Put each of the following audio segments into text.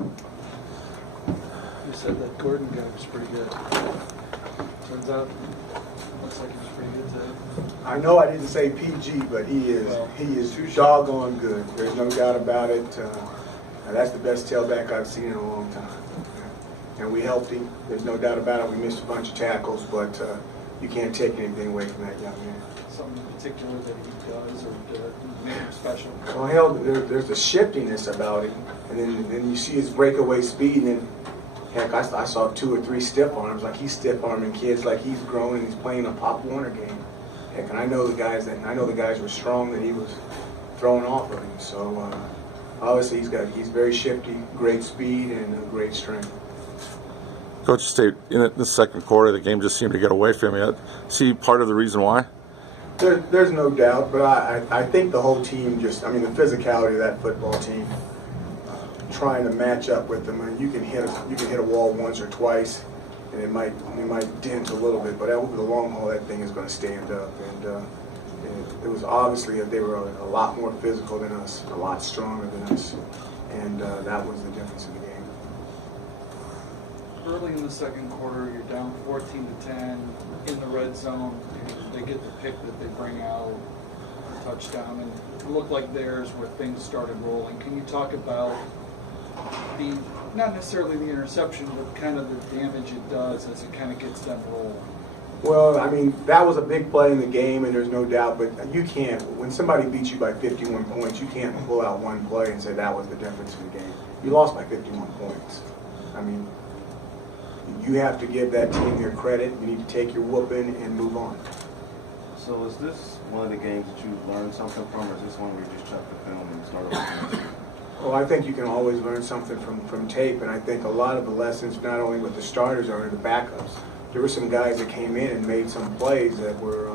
You said that Gordon guy was pretty good. Turns out, looks like he was pretty good today. I know I didn't say PG, but he is doggone good. There's no doubt about it. That's the best tailback I've seen in a long time. And we helped him. There's no doubt about it. We missed a bunch of tackles, but you can't take anything away from that young man. Something in particular that he does or did make him special? Well, hell, there's a shiftiness about him, and then you see his breakaway speed, and then, heck, I saw 2 or 3 stiff arms. Like he's stiff arming kids like he's grown and he's playing a Pop Warner game. Heck, and I know the guys were strong that he was throwing off of him. So obviously he's very shifty, great speed, and great strength. Coach State, in the second quarter, the game just seemed to get away from you. See part of the reason why? There's no doubt, but I think the whole team the physicality of that football team, trying to match up with them. And you can hit a wall once or twice, and it might dent a little bit, but over the long haul, that thing is going to stand up. And it was obviously that they were a lot more physical than us, a lot stronger than us, and that was the difference in the game. Early in the second quarter, you're down 14-10 in the red zone. They get the pick that they bring out, a touchdown, and it looked like theirs where things started rolling. Can you talk about not necessarily the interception, but kind of the damage it does as it kind of gets them rolling? Well, that was a big play in the game, and there's no doubt, but you can't, when somebody beats you by 51 points, you can't pull out one play and say that was the difference in the game. You lost by 51 points. You have to give that team their credit. You need to take your whooping and move on. So is this one of the games that you learned something from, or is this one where you just chuck the film and start over? Well, I think you can always learn something from tape, and I think a lot of the lessons, not only with the starters, are in the backups. There were some guys that came in and made some plays that were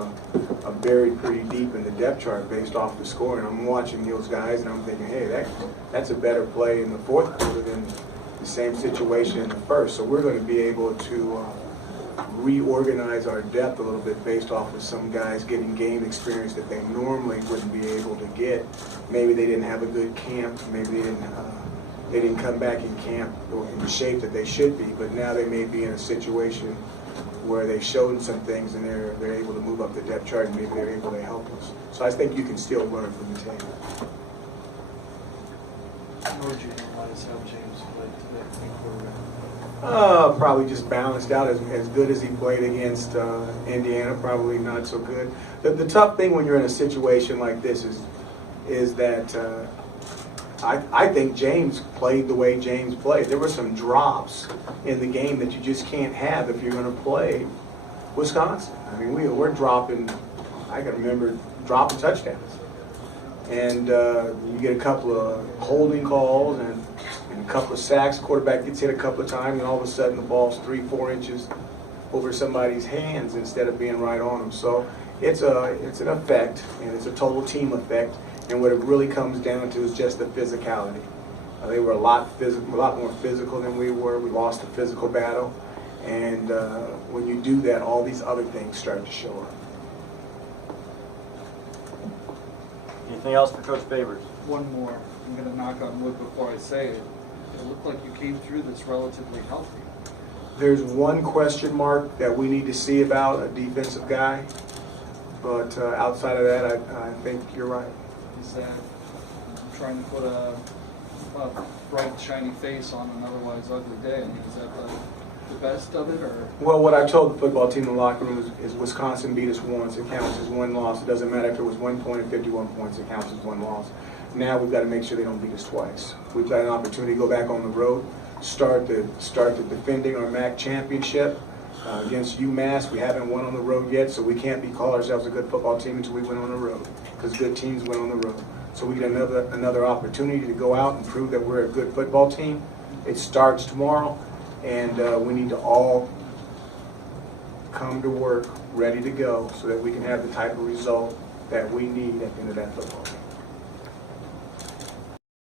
buried pretty deep in the depth chart based off the score, and I'm watching those guys and I'm thinking, hey, that's a better play in the fourth quarter than the same situation in the first. So we're going to be able to reorganize our depth a little bit based off of some guys getting game experience that they normally wouldn't be able to get. Maybe they didn't have a good camp. Maybe they didn't come back in camp in the shape that they should be. But now they may be in a situation where they showed some things and they're able to move up the depth chart, and maybe they're able to help us. So I think you can still learn from the tape. How would you analyze how James played today? Probably just balanced out as good as he played against Indiana. Probably not so good. The tough thing when you're in a situation like this is that I think James played the way James played. There were some drops in the game that you just can't have if you're going to play Wisconsin. We're dropping. I can remember dropping touchdowns, and you get a couple of holding calls and a couple of sacks. Quarterback gets hit a couple of times, and all of a sudden the ball's 3-4 inches over somebody's hands instead of being right on them. So it's an effect, and it's a total team effect. And what it really comes down to is just the physicality. They were a lot more physical than we were. We lost a physical battle, and when you do that, all these other things start to show up. Anything else for Coach Babers? One more. I'm going to knock on wood before I say it. It looked like you came through this relatively healthy. There's one question mark that we need to see about a defensive guy, but outside of that, I think you're right. Is that trying to put a bright, shiny face on an otherwise ugly day? Is that the best of it, or? Well, what I told the football team in the locker room is Wisconsin beat us once. It counts as one loss. It doesn't matter if it was 1 point and 51 points. It counts as one loss. Now we've got to make sure they don't beat us twice. We've got an opportunity to go back on the road, start the defending our MAC championship against UMass. We haven't won on the road yet, so we can't call ourselves a good football team until we win on the road, because good teams win on the road. So we get another opportunity to go out and prove that we're a good football team. It starts tomorrow, and we need to all come to work ready to go so that we can have the type of result that we need at the end of that football season.